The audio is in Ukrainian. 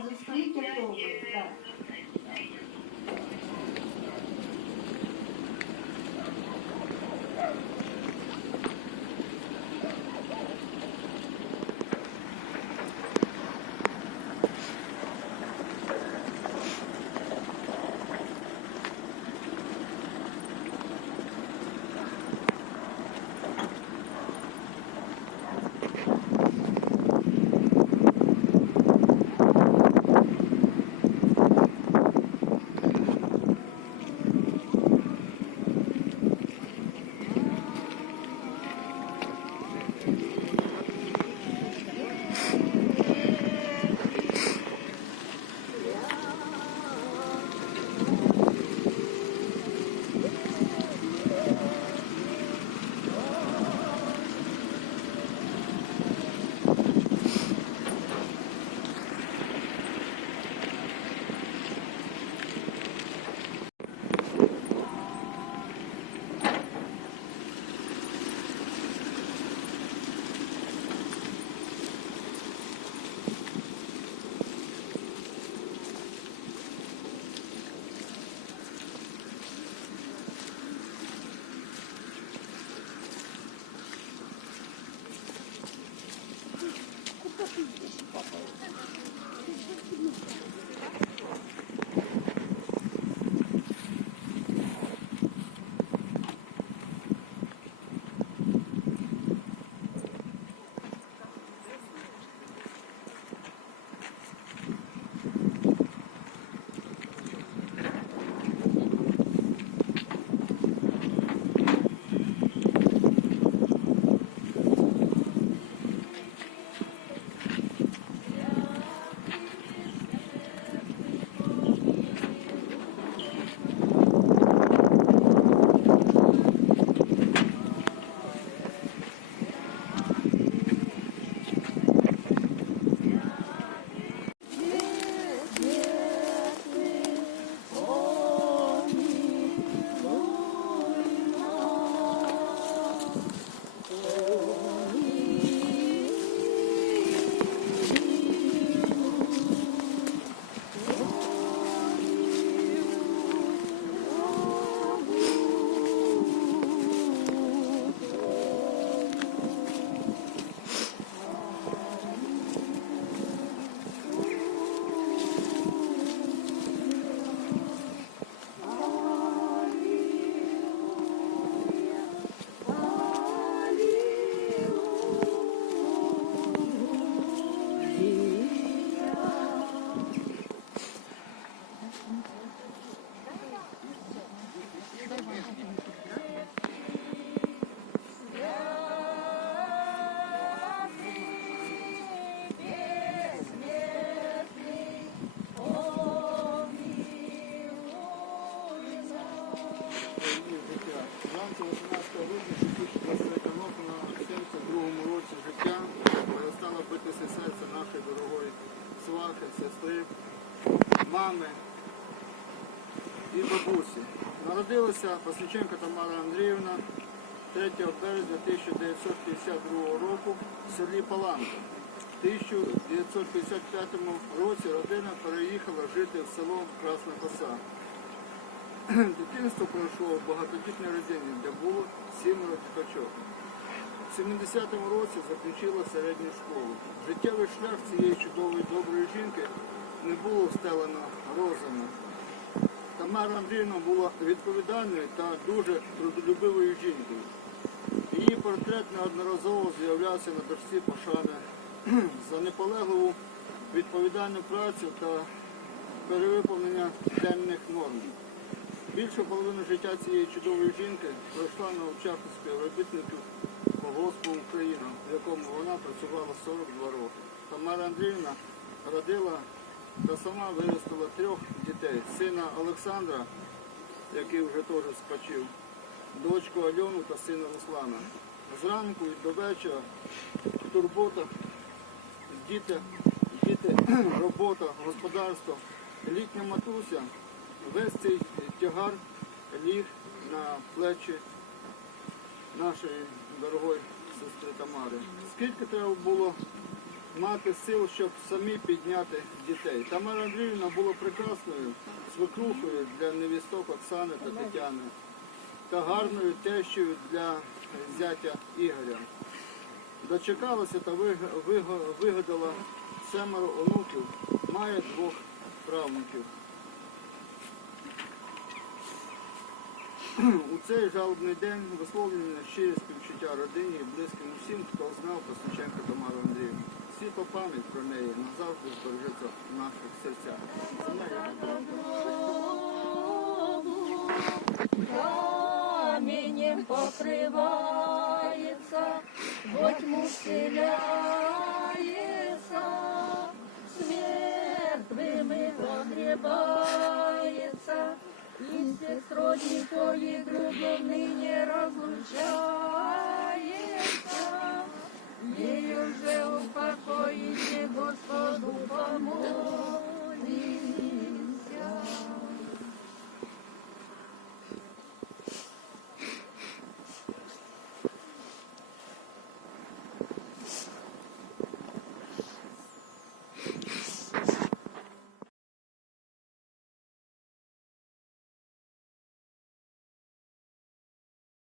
Зустріти автобус. Да. Народилася Пасніченка Тамара Андріївна 3 березня 1952 року в селі Паланка. В 1955 році родина переїхала жити в село Красна Коса. Дитинство пройшло в багатодітній родині, де було сімеро діточок. В 70-му році закінчила середню школу. Життєвий шлях цієї чудової доброї жінки не було встелено розами. Тамара Андріївна була відповідальною та дуже трудолюбивою жінкою. Її портрет неодноразово з'являвся на дошці пошани за неполегливу відповідальну працю та перевиповнення денних норм. Більшу половину життя цієї чудової жінки пройшла на очах співробітників Госпу Україна, в якому вона працювала 42 роки. Тамара Андріївна родила та сама виростила трьох дітей. Сина Олександра, який вже теж спочив, дочку Альону та сина Руслана. Зранку і до вечора турбота, діти, діти, робота, господарство, літня матуся. Весь цей тягар ліг на плечі нашої дорогої сестри Тамари. Скільки треба було мати сил, щоб самі підняти дітей? Тамара Андріївна була прекрасною свекрухою для невісток Оксани та Тетяни та гарною тещою для зятя Ігоря. Дочекалася та вигадала семеро онуків, має двох правнуків. У цей жалобний день висловлюємо щирі співчуття родині і близьким усім, хто знав Косаченка Тамару Андріївну Світла пам'ять про неї назавжди збережеться в наших серцях. Це Каменем покрывается, во тьму вселяется, с мертвыми погребается, и всех сродников и друзей ныне разлучается. Ей уже